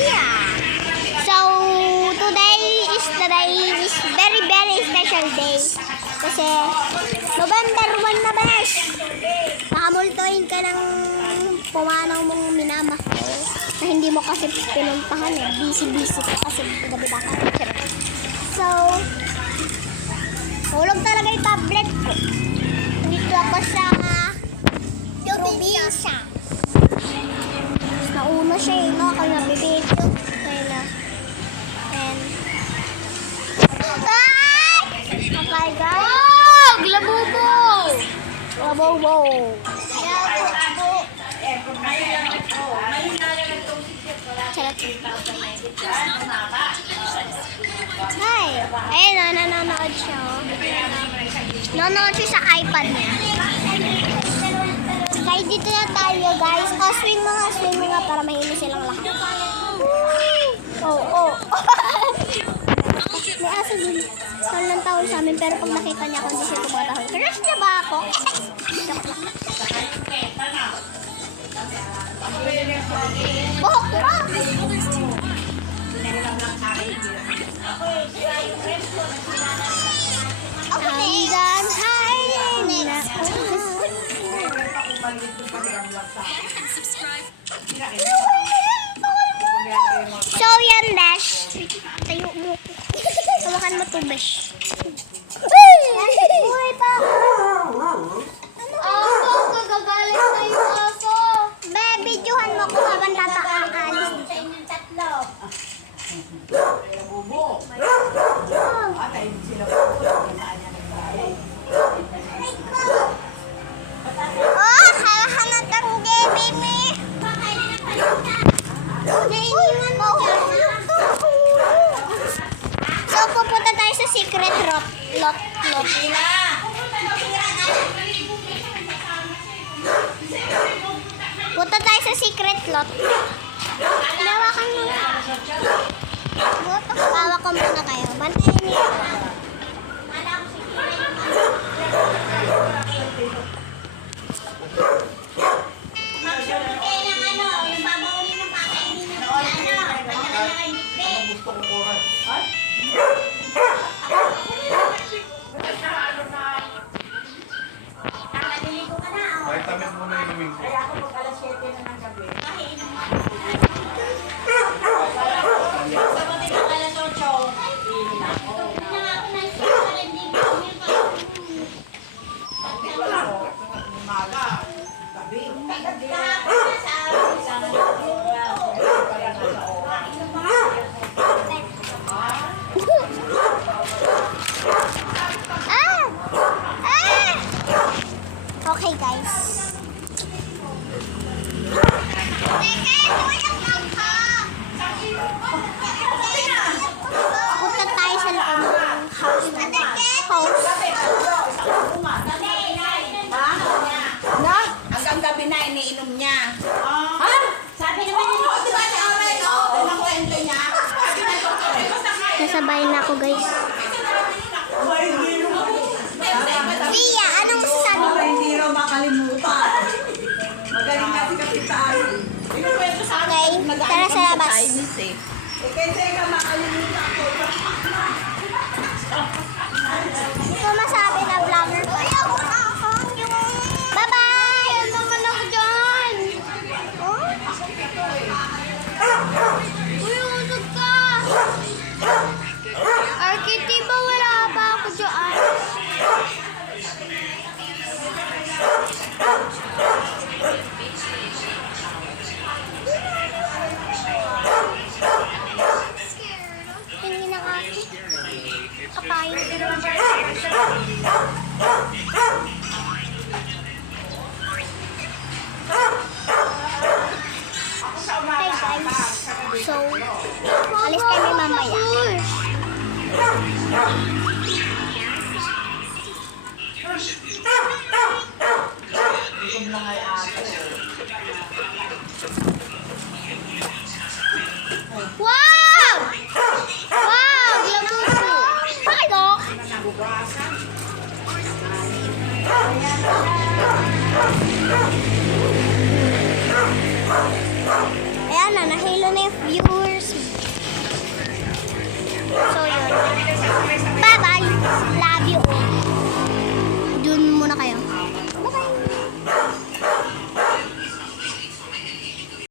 Yeah. So, today is the day, is very, very special day. Kasi, November 1 na, besh. Makamultuin ka ng pumanaw mong minamahal na hindi mo kasi pinuntahan eh. Busy-busy ka kasi gabi-gabi ka. So, hulog talaga yung tablet ko. Dito ako sa probinsya. Nauna siya eh, no? Kaya nabibidyo. Kaya na. And, okay guys. Oh! Glabubo! Labobo. Charot. Hi. Ayun, nanonood siya. Nanonood siya sa iPad niya. Kaya dito na tayo guys. Swing mga para mahilo silang lahat. Oh. May aso din. Walang tawon sa amin pero pag nakita niya ako hindi siya tumatahol. Crush niya ba ako? Buhok mo! Hanggang hainin na So yan, Besh. Tayo mo. Tawakan mo to, Besh. Uy, pa. Aso! Kagagalit na yung aso! Be, videohan mo ko habang tataakan. Sa inyong tatlo. Oh, halahanap ang baby. Naiiwan mo dyan. So, pupunta tayo sa secret lot. Punta tayo sa secret lot. Hawakan mo na. Hawak ko muna kayo. Bantayan niyo ako. Vitamin muna inumin ko. Okay guys. Punta tayo sa loob ng house. Hanggang gabi na iniinom niya. Sabi naman yun. Nasabay na ako guys. Pia, anong masasabi mo? Hindi raw makalimutan. Magaling kasi kapitan. Okay, tara sa labas. Kasi ka makalimutan ko. Hindi ko masabi na vlogger pa. Bye-bye! Ano naman ako dyan? Uy, usog ka! Arkiti ba wala ba ako dyan? Tingin ng aki. Kapayo. Hey guys. So, alis kami mamaya.